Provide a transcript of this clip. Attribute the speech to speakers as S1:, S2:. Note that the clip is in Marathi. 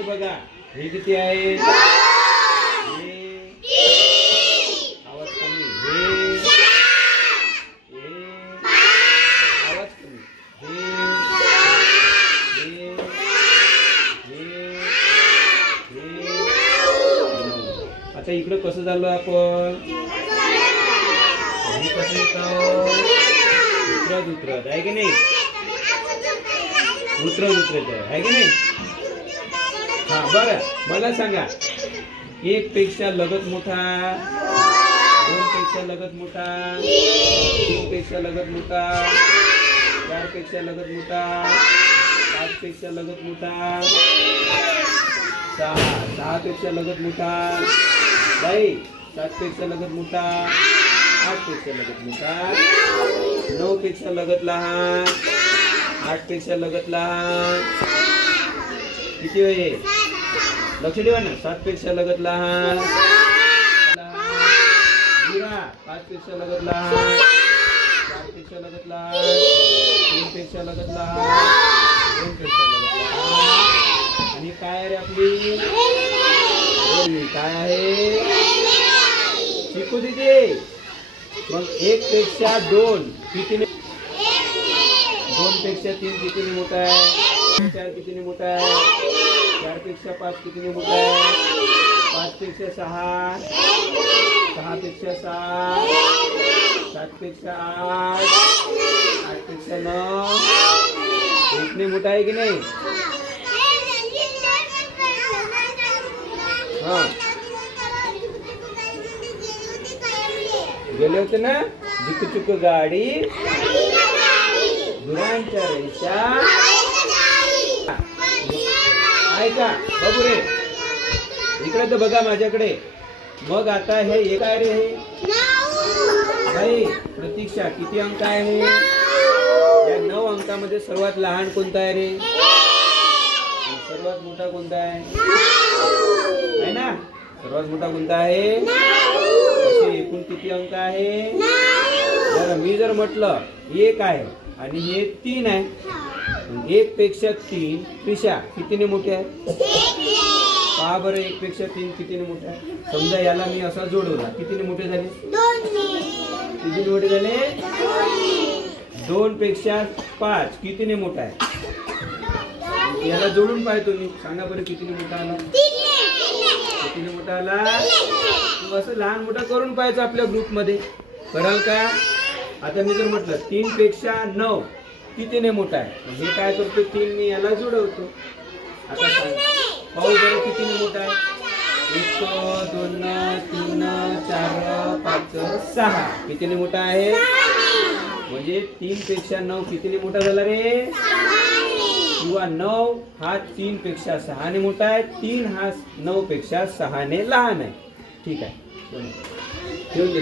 S1: इकडे बघा हे किती आहे? हे आवाज कमी. हे हे आवाज कमी. हे हे. आता इकडे कसं झालो आपण? हे कसं येतं उतरत उतरत आहे की नाही? उतरत उतरत आहे की नाही? बरं मला सांगा एक पेक्षा लगत मोठा दोन पेक्षा लगत मोठा तीन पेक्षा लगत मोठा चारपेक्षा लगत मोठा पाच पेक्षा लगत मोठा सहा सहा पेक्षा लगत मोठा बाई सात पेक्षा लगत मोठा आठपेक्षा लगत मोठा नऊ पेक्षा लगत लहान आठपेक्षा लगत लहान किती वेळ लक्ष ठेवा ना. सात पेक्षा लगत लहान. पाच पेक्षा लगत लहान. चारपेक्षा लगत लहान. तीन पेक्षा लगत लहान. दोन पेक्षा लगत लहान. आणि काय रे आपली? काय आहे? शिकू दिदी. मग एक पेक्षा दोन किती दोन पेक्षा तीन किती मोठा आहे? चार कितीने मोठा आहे? चारपेक्षा पाच कितीने मोठा आहे? पाच पेक्षा सहा? सहा पेक्षा सात? सात पेक्षा आठ? आठपेक्षा नऊ? एकने मोठा आहे की नाही? हा. गेले होते ना? झुकचुक चुक गाडी? गुरांच्या रेषा? ऐका बघू रे. इकडे तर बघा माझ्याकडे. मग आता हे एक आहे रे हे? भाई प्रतीक्षा किती अंक आहे या नऊ अंकामध्ये सर्वात लहान कोणता आहे रे? सर्वात मोठा कोणता आहे? है ना? सर्वात मोठा कोणता आहे? असे एकूण किती अंक आहे? बरं मी जर म्हटलं एक आहे आणि हे तीन आहे. एक पेक्षा तीन त्रिशा कितीने मोठे आहे पहा बरं एक पेक्षा तीन कितीने मोठे आहे समजा याला मी असा जोडवला. कितीने मोठे झाले? किती मोठे झाले? दोन पेक्षा पाच. कितीने मोठा आहे? याला जोडून पाहतो मी. सांगा बरं कितीने मोठा आला? कितीने मोठा आला? मग असं लहान मोठा करून पाहायचं आपल्या ग्रुपमध्ये कराल का? आता मी जर म्हटलं तीन पेक्षा नऊ. कितीने मोठा आहे? हे काय करतो? तीन मी याला जोडवतो. आता सांग पाहू बरं कितीने मोठा आहे? एक दोन तीन चार पाच सहा. कितीने मोठा आहे? म्हणजे तीन पेक्षा नऊ कितीने मोठा झाला रे? किंवा नऊ हा तीन पेक्षा सहाने मोठा आहे. तीन हा नऊ पेक्षा सहाने लहान आहे. ठीक आहे. ठेवून